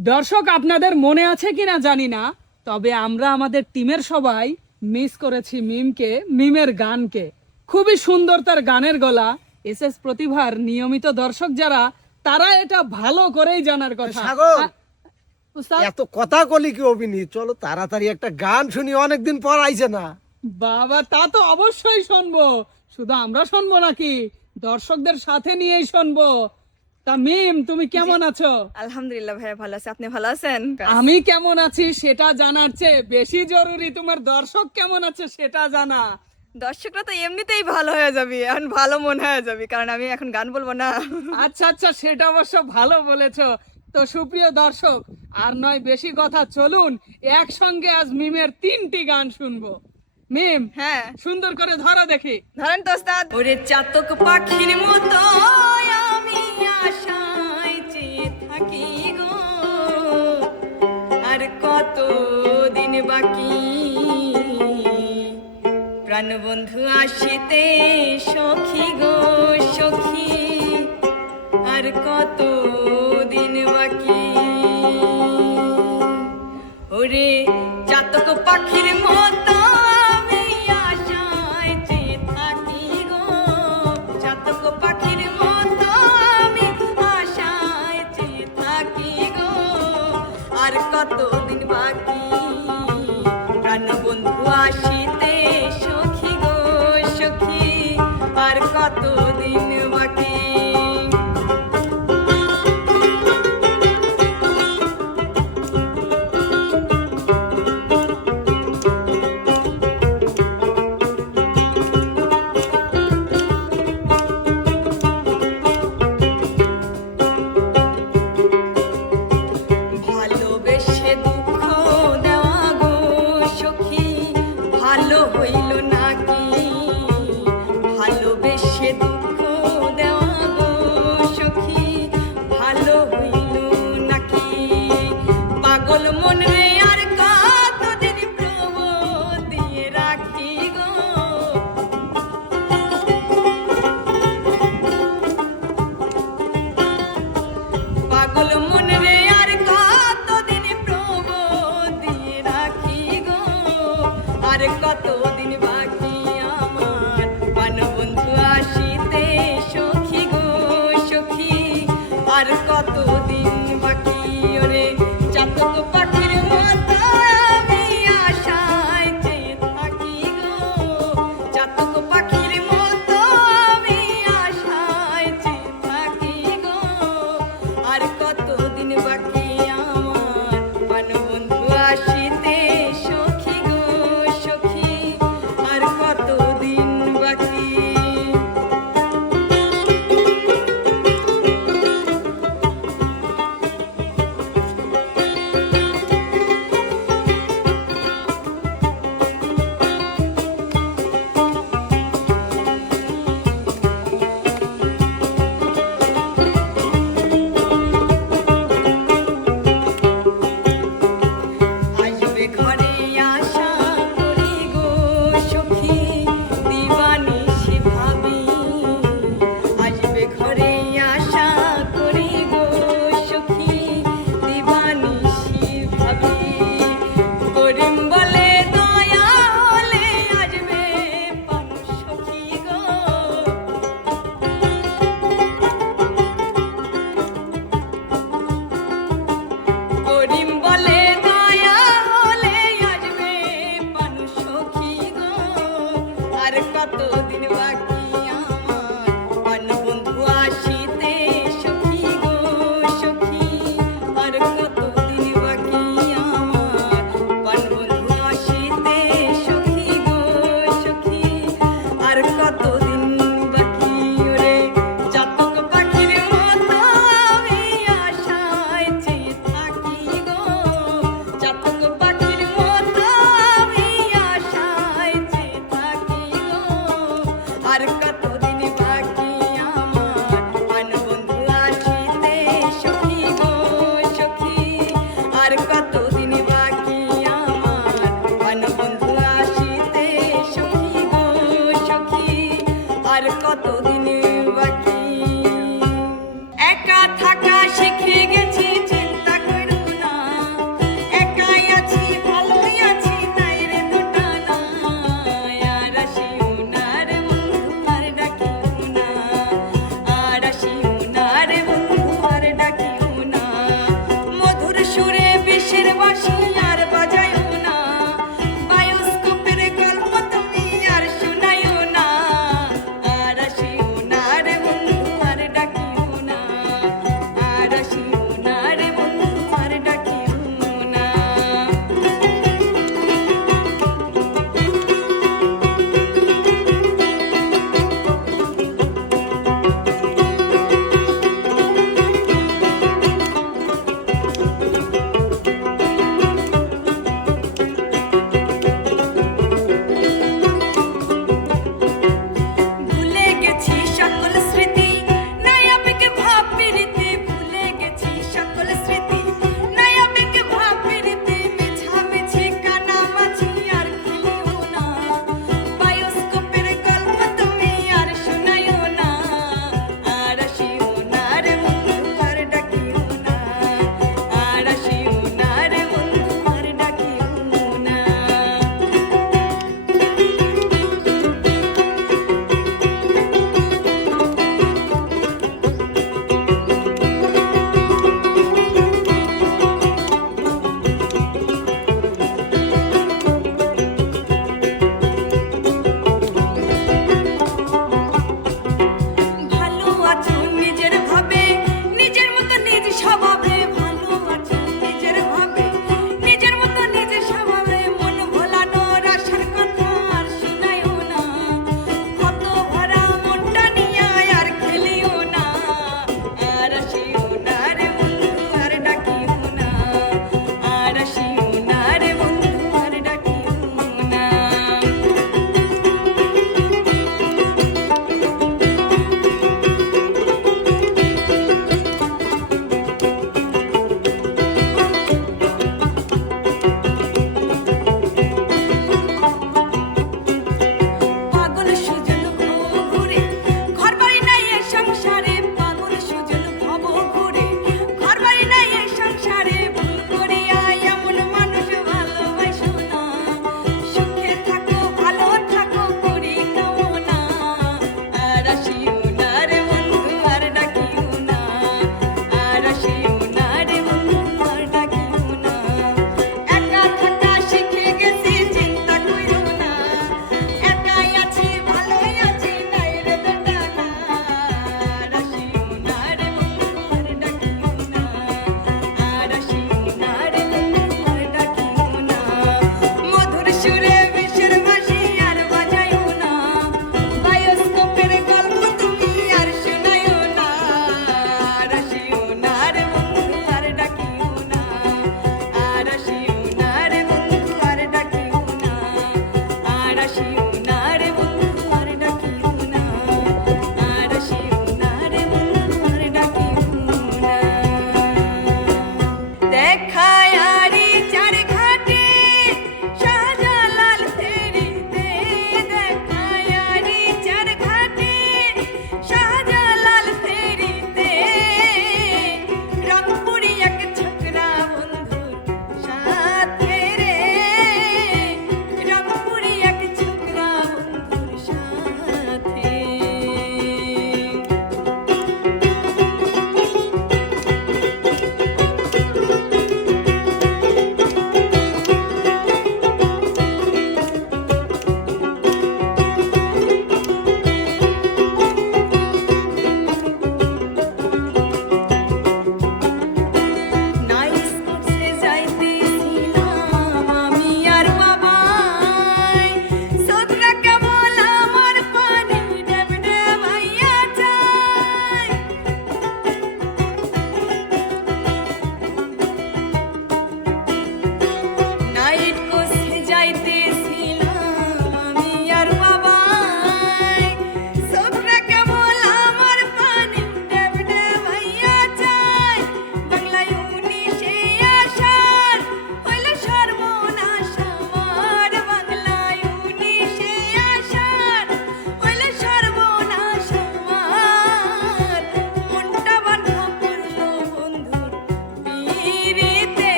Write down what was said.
দর্শক আপনাদের মনে আছে কিনা জানি না তবে আমরা আমাদের টিমের সবাই মিস করেছি মিমকে মিমের গানকে। খুবই সুন্দর তার গানের গলা। এস এস প্রতিভার নিয়মিত দর্শক যারা তারা এটা ভালো করেই জানার কথা। সাগর! এত কথা কলি কি অভিনী? চলো তাড়াতাড়ি একটা গান শুনি অনেকদিন পর আইছে না। বাবা তা তো অবশ্যই শুনব। শুধু আমরা শুনব নাকি? দর্শকদের সাথে নিয়েই শুনব। তা মিম তুমি কেমন আছো? আলহামদুলিল্লাহ ভাইয়া ভালো আছে। আপনি ভালো আছেন? আমি কেমন আছি সেটা জানার চেয়ে বেশি জরুরি। তোমার দর্শক কেমন আছে সেটা জানা। দর্শকরা তো এমনিতেই ভালো হয়ে যাবে এখন ভালো মনে হয়ে যাবে কারণ আমি এখন গান বলব না। আচ্ছা আচ্ছা সেটা অবশ্য ভালো বলেছ। তো সুপ্রিয় দর্শক আর নয় বেশি কথা চলুন একসঙ্গে আজ মিমের তিনটি গান শুনব। মিম হ্যাঁ। সুন্দর করে ধরো দেখি। ধরেন তো ওস্তাদ। ওরে চাতক পাখির মতো কত দিন বাকি। প্রাণবন্ধু আসিতে সখী গো, সখী, আর কত দিন বাকি। ওরে চাতক পাখির মতো আর কত আর কতদিন বাকি